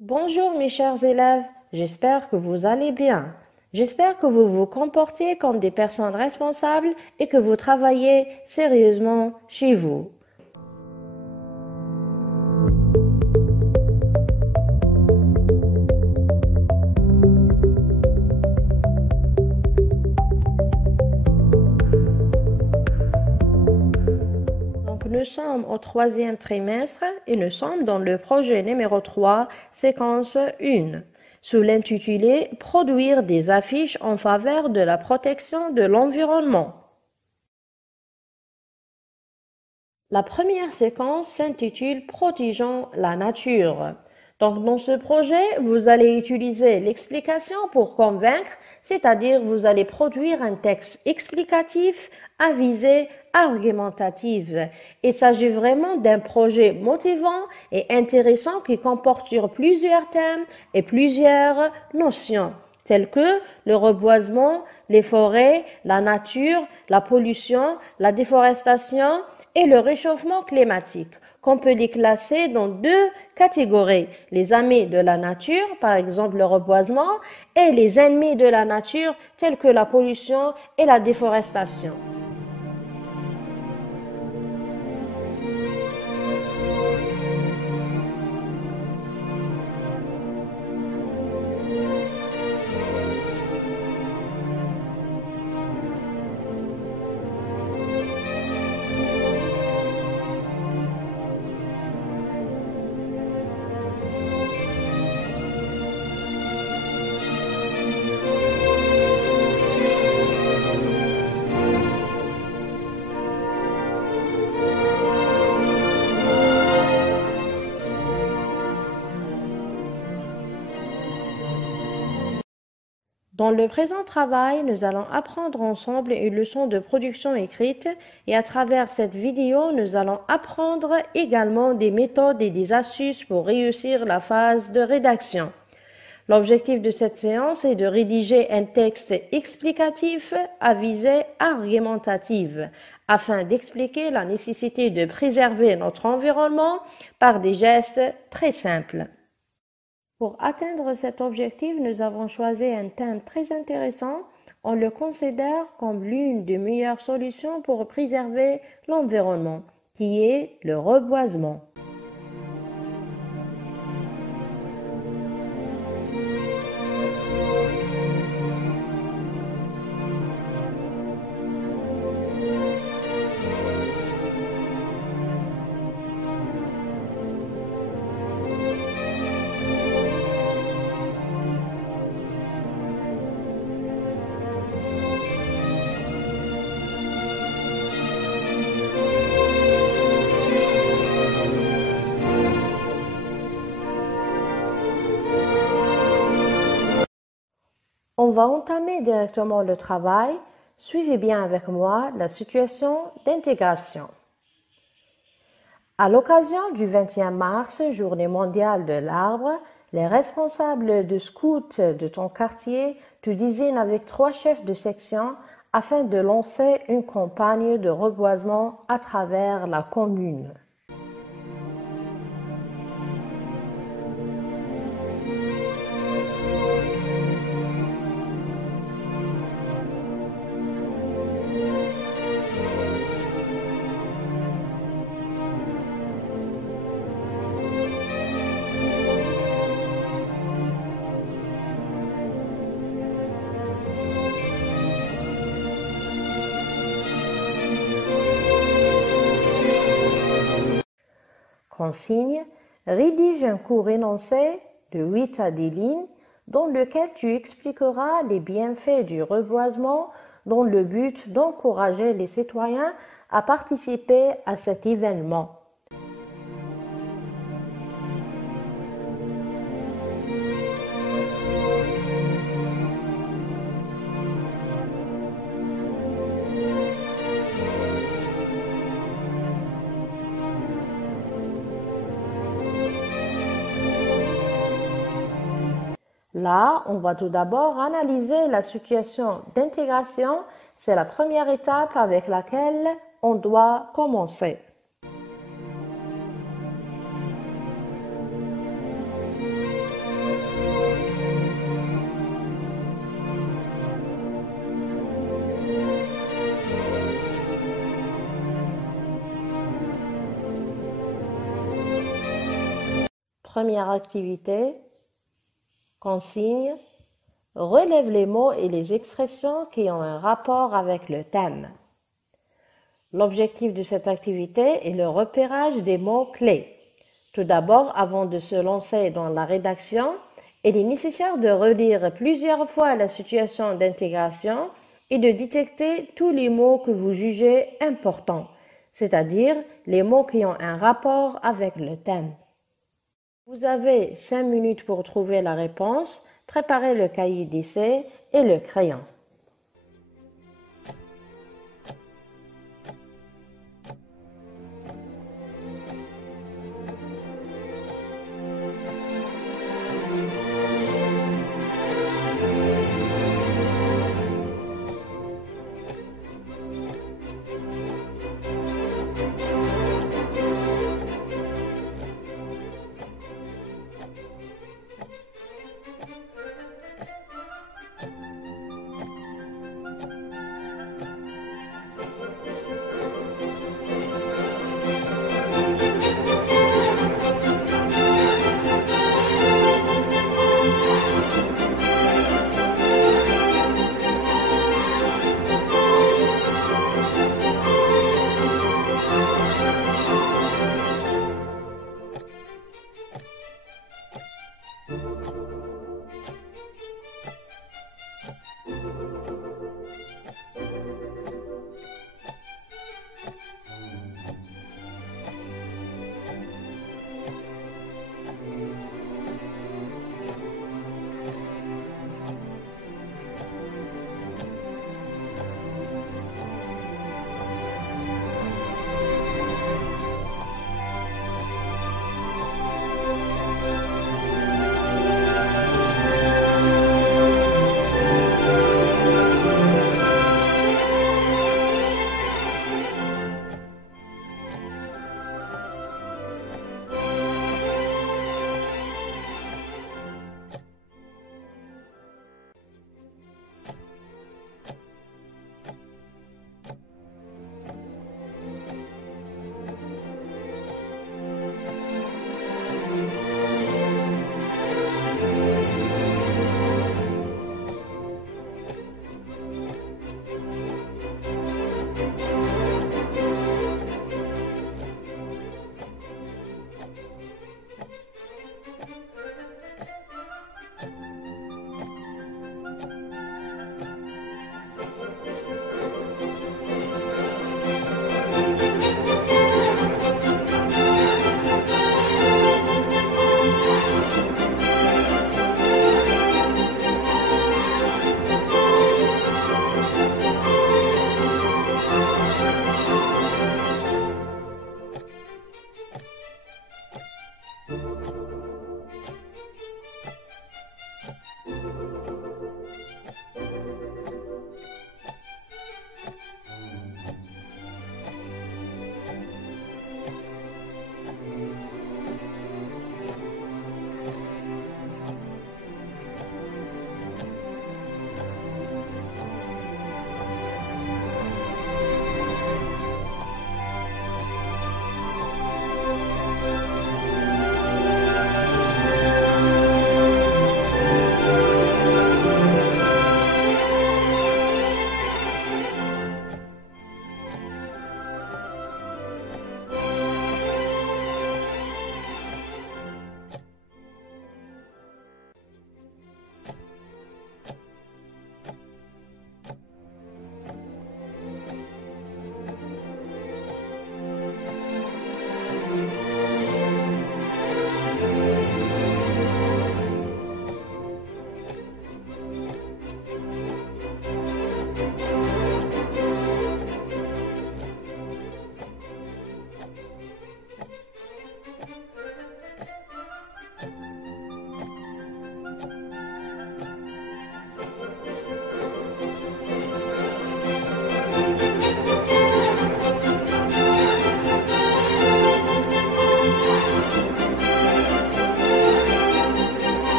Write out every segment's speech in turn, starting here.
Bonjour mes chers élèves, j'espère que vous allez bien. J'espère que vous vous comportez comme des personnes responsables et que vous travaillez sérieusement chez vous. Nous sommes au troisième trimestre et nous sommes dans le projet numéro 3, séquence 1, sous l'intitulé « Produire des affiches en faveur de la protection de l'environnement ». La première séquence s'intitule « Protégeons la nature ». Donc, dans ce projet, vous allez utiliser l'explication pour convaincre, c'est-à-dire vous allez produire un texte explicatif à visée argumentative. Il s'agit vraiment d'un projet motivant et intéressant qui comporte plusieurs thèmes et plusieurs notions, telles que le reboisement, les forêts, la nature, la pollution, la déforestation et le réchauffement climatique, qu'on peut les classer dans deux catégories, les amis de la nature, par exemple le reboisement, et les ennemis de la nature, tels que la pollution et la déforestation. Dans le présent travail, nous allons apprendre ensemble une leçon de production écrite et à travers cette vidéo, nous allons apprendre également des méthodes et des astuces pour réussir la phase de rédaction. L'objectif de cette séance est de rédiger un texte explicatif à visée argumentative afin d'expliquer la nécessité de préserver notre environnement par des gestes très simples. Pour atteindre cet objectif, nous avons choisi un thème très intéressant. On le considère comme l'une des meilleures solutions pour préserver l'environnement, qui est le reboisement. On va entamer directement le travail. Suivez bien avec moi la situation d'intégration. À l'occasion du 21 mars, Journée mondiale de l'arbre, les responsables de scouts de ton quartier te désignent avec 3 chefs de section afin de lancer une campagne de reboisement à travers la commune. Consigne, rédige un court énoncé de 8 à 10 lignes dans lequel tu expliqueras les bienfaits du reboisement dans le but d'encourager les citoyens à participer à cet événement. cela, on va tout d'abord analyser la situation d'intégration. C'est la première étape avec laquelle on doit commencer. Première activité, consigne, relève les mots et les expressions qui ont un rapport avec le thème. L'objectif de cette activité est le repérage des mots clés. Tout d'abord, avant de se lancer dans la rédaction, il est nécessaire de relire plusieurs fois la situation d'intégration et de détecter tous les mots que vous jugez importants, c'est-à-dire les mots qui ont un rapport avec le thème. Vous avez 5 minutes pour trouver la réponse. Préparez le cahier d'essai et le crayon.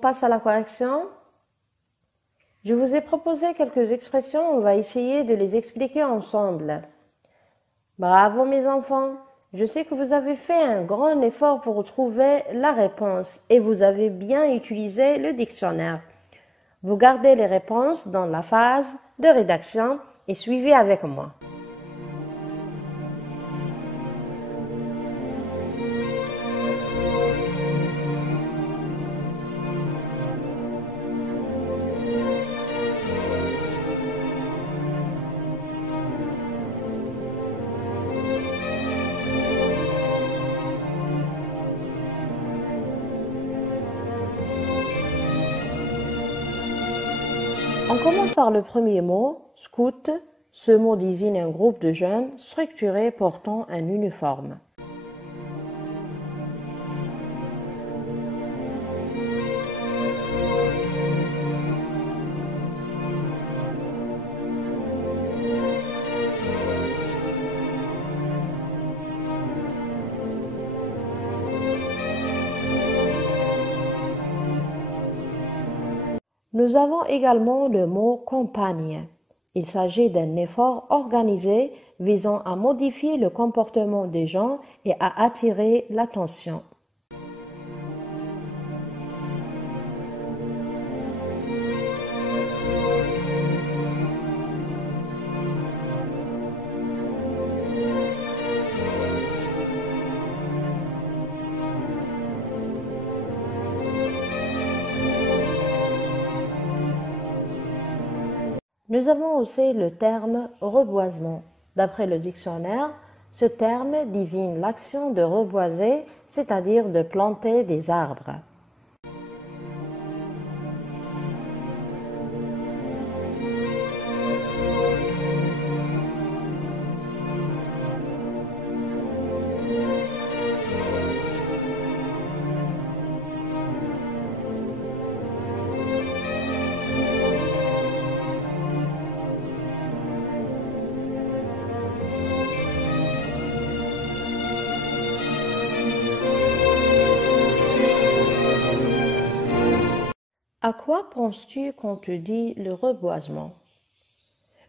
passe à la correction. Je vous ai proposé quelques expressions, on va essayer de les expliquer ensemble. Bravo mes enfants, je sais que vous avez fait un grand effort pour trouver la réponse et vous avez bien utilisé le dictionnaire. Vous gardez les réponses dans la phase de rédaction et suivez avec moi. On commence par le premier mot, scout. Ce mot désigne un groupe de jeunes structurés portant un uniforme. Nous avons également le mot compagne. Il s'agit d'un effort organisé visant à modifier le comportement des gens et à attirer l'attention. Nous avons aussi le terme reboisement. D'après le dictionnaire, ce terme désigne l'action de reboiser, c'est-à-dire de planter des arbres. À quoi penses-tu quand tu dis le reboisement?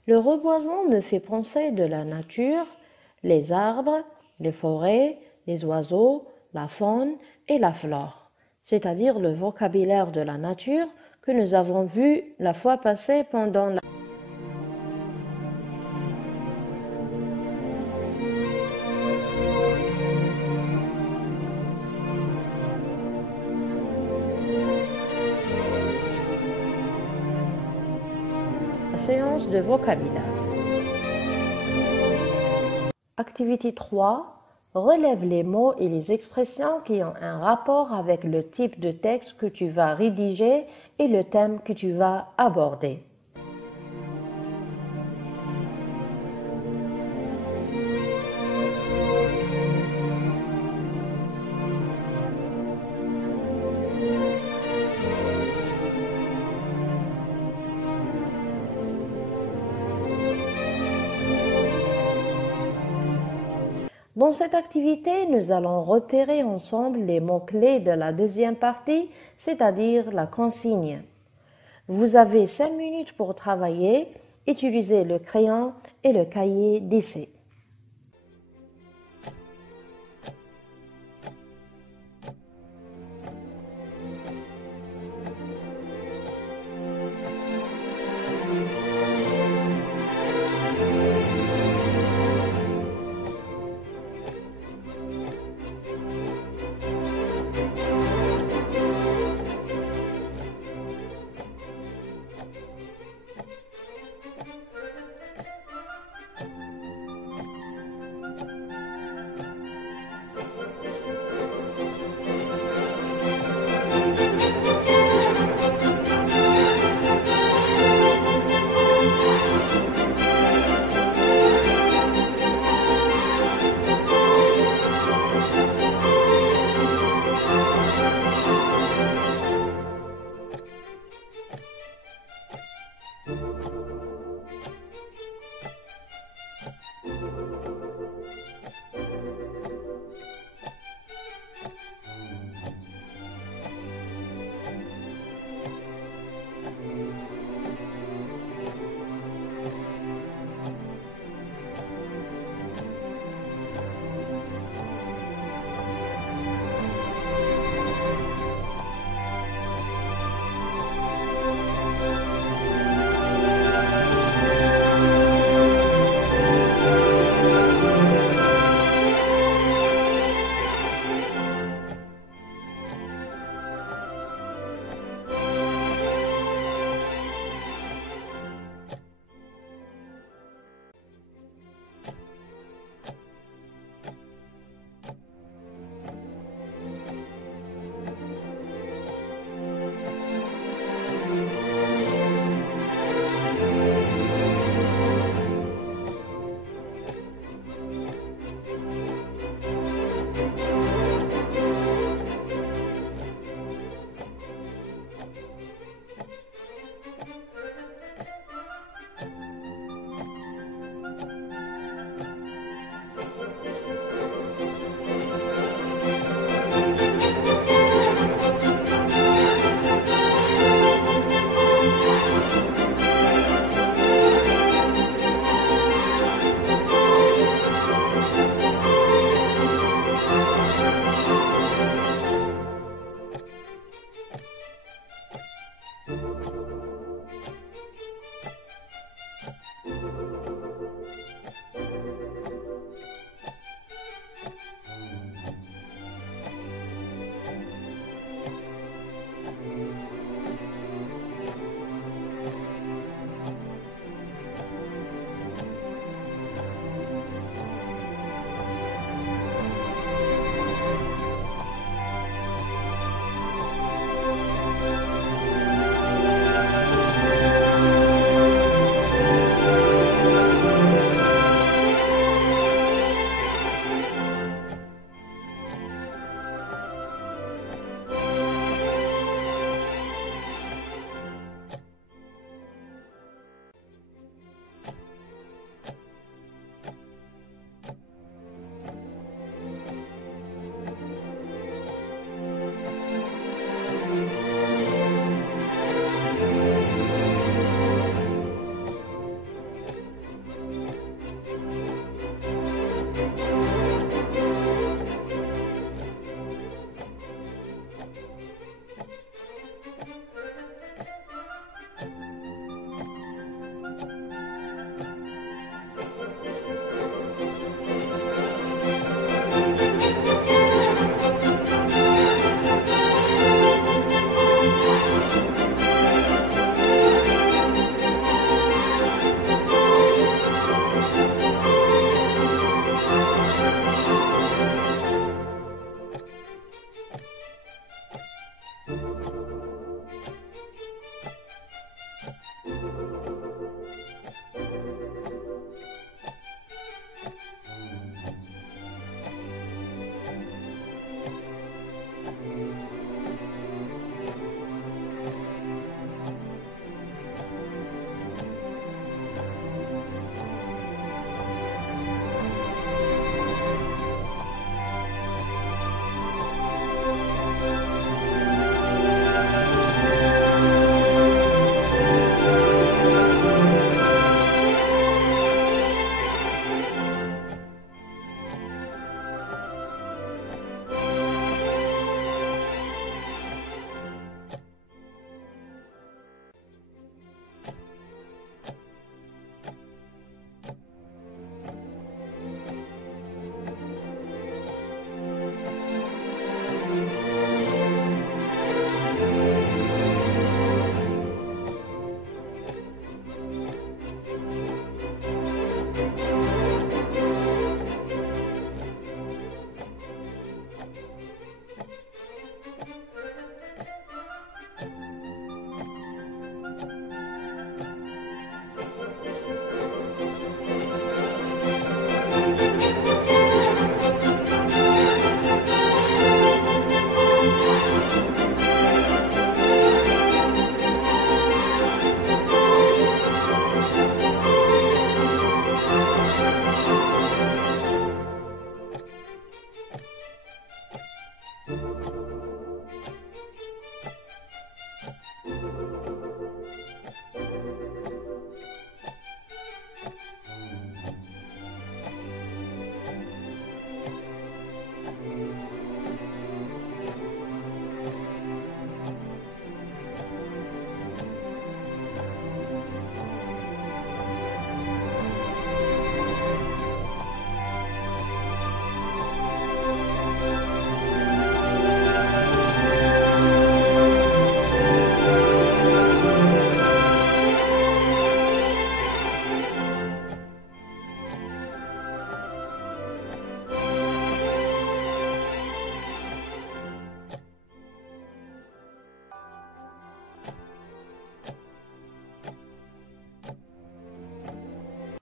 Le reboisement me fait penser de la nature, les arbres, les forêts, les oiseaux, la faune et la flore, c'est-à-dire le vocabulaire de la nature que nous avons vu la fois passée pendant la séance de vocabulaire. Activité 3. Relève les mots et les expressions qui ont un rapport avec le type de texte que tu vas rédiger et le thème que tu vas aborder. Dans cette activité, nous allons repérer ensemble les mots-clés de la deuxième partie, c'est-à-dire la consigne. Vous avez 5 minutes pour travailler, utilisez le crayon et le cahier d'essai.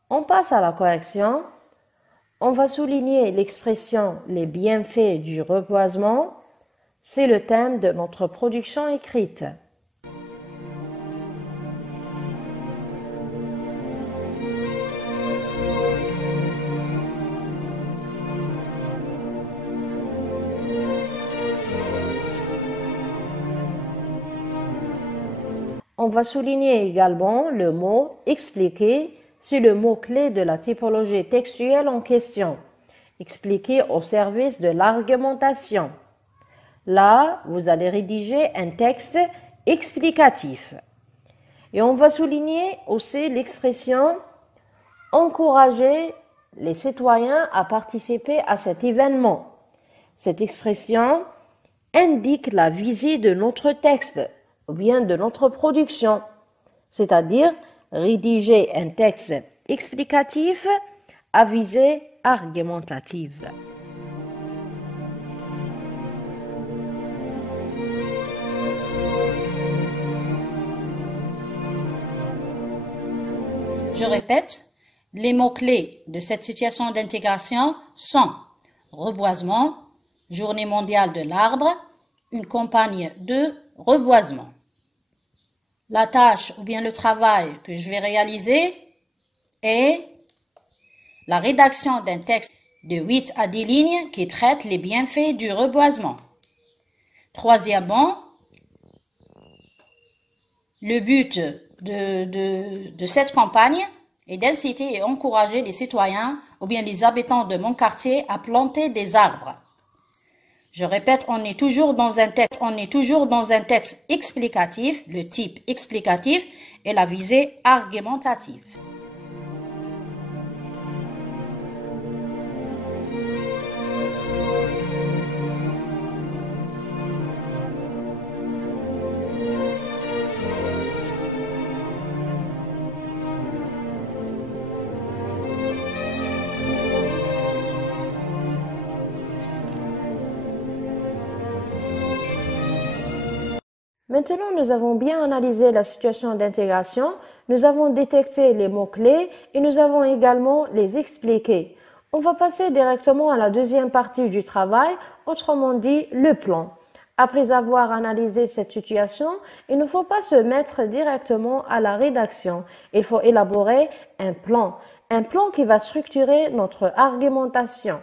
On passe à la correction. On va souligner l'expression « les bienfaits du reboisement ». C'est le thème de notre production écrite. On va souligner également le mot « expliquer ». C'est le mot-clé de la typologie textuelle en question, expliqué au service de l'argumentation. Là, vous allez rédiger un texte explicatif. Et on va souligner aussi l'expression « encourager les citoyens à participer à cet événement ». Cette expression indique la visée de notre texte ou bien de notre production, c'est-à-dire rédiger un texte explicatif à visée argumentative. Je répète, les mots-clés de cette situation d'intégration sont reboisement, journée mondiale de l'arbre, une campagne de reboisement. La tâche ou bien le travail que je vais réaliser est la rédaction d'un texte de 8 à 10 lignes qui traite les bienfaits du reboisement. Troisièmement, le but de cette campagne est d'inciter et encourager les citoyens ou bien les habitants de mon quartier à planter des arbres. Je répète, on est toujours dans un texte explicatif, le type explicatif et la visée argumentative. Maintenant, nous avons bien analysé la situation d'intégration, nous avons détecté les mots-clés et nous avons également les expliqués. On va passer directement à la deuxième partie du travail, autrement dit le plan. Après avoir analysé cette situation, il ne faut pas se mettre directement à la rédaction. Il faut élaborer un plan qui va structurer notre argumentation.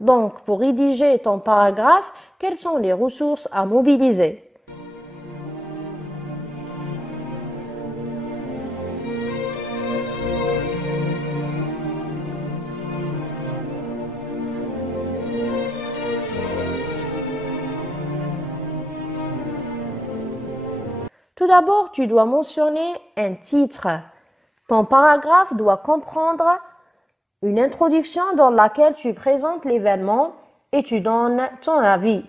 Donc, pour rédiger ton paragraphe, quelles sont les ressources à mobiliser? Tout d'abord, tu dois mentionner un titre. Ton paragraphe doit comprendre une introduction dans laquelle tu présentes l'événement et tu donnes ton avis.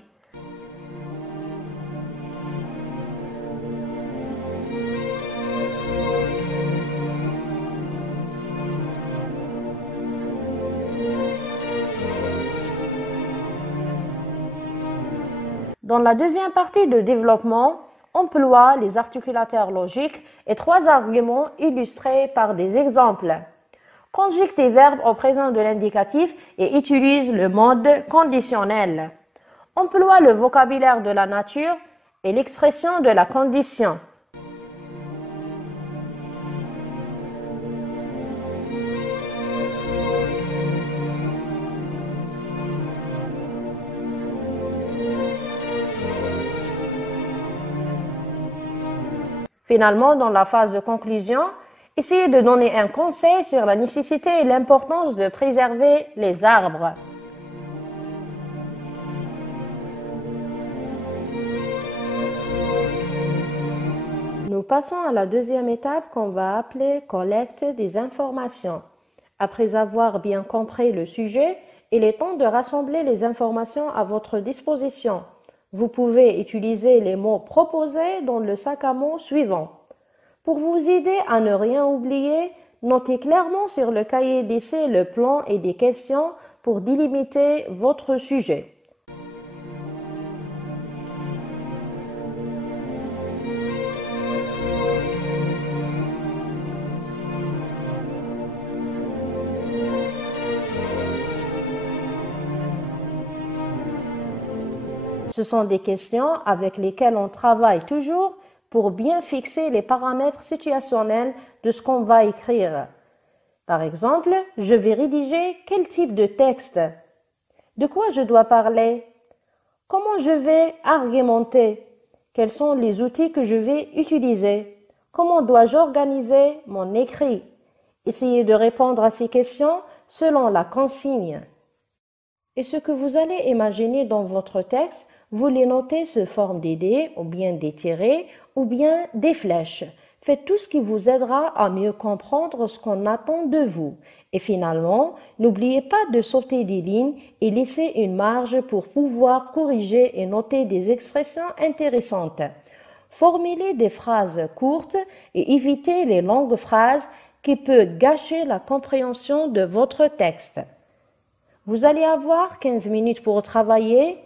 Dans la deuxième partie de développement, emploie les articulateurs logiques et 3 arguments illustrés par des exemples. Conjugue tes verbes au présent de l'indicatif et utilise le mode conditionnel. Emploie le vocabulaire de la nature et l'expression de la condition. Finalement, dans la phase de conclusion, essayez de donner un conseil sur la nécessité et l'importance de préserver les arbres. Nous passons à la deuxième étape qu'on va appeler collecte des informations. Après avoir bien compris le sujet, il est temps de rassembler les informations à votre disposition. Vous pouvez utiliser les mots proposés dans le sac à mots suivant. Pour vous aider à ne rien oublier, notez clairement sur le cahier d'essai le plan et des questions pour délimiter votre sujet. Ce sont des questions avec lesquelles on travaille toujours pour bien fixer les paramètres situationnels de ce qu'on va écrire. Par exemple, je vais rédiger quel type de texte? De quoi je dois parler? Comment je vais argumenter? Quels sont les outils que je vais utiliser? Comment dois-je organiser mon écrit? Essayez de répondre à ces questions selon la consigne. Et ce que vous allez imaginer dans votre texte, vous les notez sous forme des dés, ou bien des tirets, ou bien des flèches. Faites tout ce qui vous aidera à mieux comprendre ce qu'on attend de vous. Et finalement, n'oubliez pas de sauter des lignes et laisser une marge pour pouvoir corriger et noter des expressions intéressantes. Formulez des phrases courtes et évitez les longues phrases qui peuvent gâcher la compréhension de votre texte. Vous allez avoir 15 minutes pour travailler.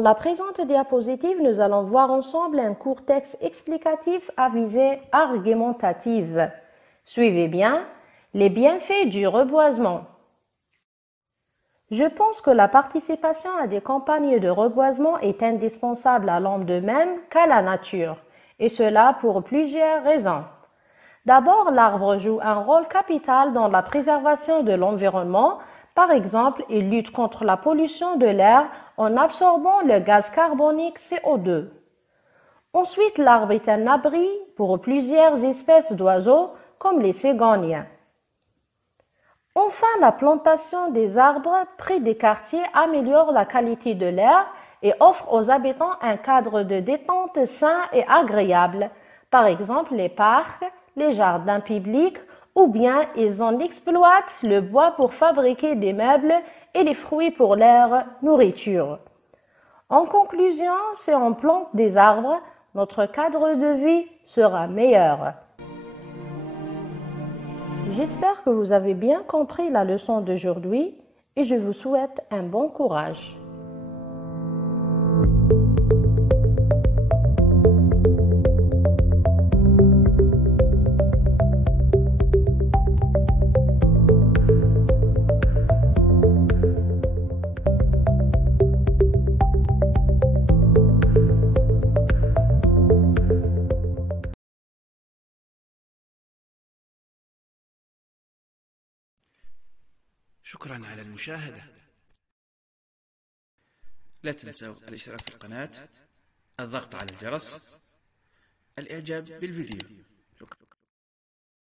la présente diapositive, nous allons voir ensemble un court texte explicatif à visée argumentative. Suivez bien les bienfaits du reboisement. Je pense que la participation à des campagnes de reboisement est indispensable à l'homme de même qu'à la nature, et cela pour plusieurs raisons. D'abord, l'arbre joue un rôle capital dans la préservation de l'environnement. Par exemple, il lutte contre la pollution de l'air en absorbant le gaz carbonique CO2. Ensuite, l'arbre est un abri pour plusieurs espèces d'oiseaux comme les cigognes. Enfin, la plantation des arbres près des quartiers améliore la qualité de l'air et offre aux habitants un cadre de détente sain et agréable. Par exemple, les parcs, les jardins publics, ou bien ils en exploitent le bois pour fabriquer des meubles et les fruits pour leur nourriture. En conclusion, si on plante des arbres, notre cadre de vie sera meilleur. J'espère que vous avez bien compris la leçon d'aujourd'hui et je vous souhaite un bon courage. شكرا على المشاهدة. لا تنسوا الاشتراك في القناة، الضغط على الجرس، الإعجاب بالفيديو.